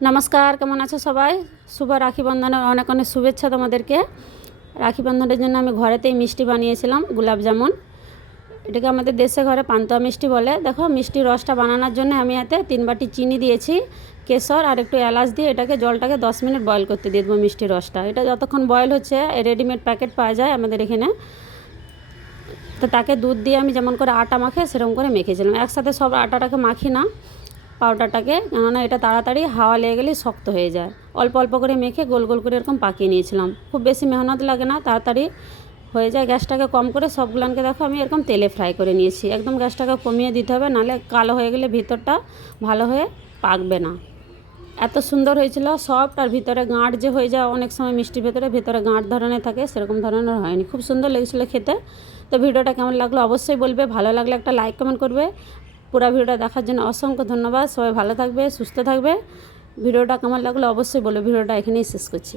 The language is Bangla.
নমস্কার, কেমন আছো সবাই? শুভ রাখি বন্ধনের অনেক অনেক শুভেচ্ছা তোমাদেরকে। রাখি বন্ধনের জন্য আমি ঘরেতেই মিষ্টি বানিয়েছিলাম, গোলাপ জামুন। এটাকে আমাদের দেশে ঘরে পান্তুয়া মিষ্টি বলে। দেখো, মিষ্টি রসটা বানানোর জন্য আমি এতে 3 বাটি চিনি দিয়েছি, কেশর আর একটু এলাচ দিয়ে এটাকে জলটাকে 10 মিনিট বয়েল করতে দিয়ে দেবো। মিষ্টি রসটা এটা যতক্ষণ বয়েল হচ্ছে, রেডিমেড প্যাকেট পাওয়া যায় আমাদের এখানে, তো তাকে দুধ দিয়ে আমি যেমন করে আটা মাখে সেরকম করে মেখেছিলাম। একসাথে সব আটাটাকে মাখি না, পাউডারটাকে, কেননা এটা তাড়াতাড়ি হাওয়া লেগে গেলে শক্ত হয়ে যায়। অল্প অল্প করে মেখে গোল গোল করে এরকম পাকিয়ে নিয়েছিলাম। খুব বেশি মেহনত লাগে না, তাড়াতাড়ি হয়ে যায়। গ্যাসটাকে কম করে সবগুলোকে দেখো আমি এরকম তেলে ফ্রাই করে নিয়েছি। একদম গ্যাসটাকে কমিয়ে দিতে হবে, নাহলে কালো হয়ে গেলে ভিতরটা ভালো হয়ে পাকবে না। এত সুন্দর হয়েছিল সফট, আর ভিতরে গাঁট যে হয়ে যায় অনেক সময় মিষ্টির ভিতরে গাঁট ধরনের থাকে, সেরকম ধরনের হয়নি। খুব সুন্দর লেগেছিলো খেতে। তো ভিডিওটা কেমন লাগলো অবশ্যই বলবে, ভালো লাগলে একটা লাইক কমেন্ট করবে। পুরো ভিডিওটা দেখার জন্য অসংখ্য ধন্যবাদ। সবাই ভালো থাকবে, সুস্থ থাকবে। ভিডিওটা কেমন লাগলো অবশ্যই বলবে। ভিডিওটা এখানেই শেষ করছি।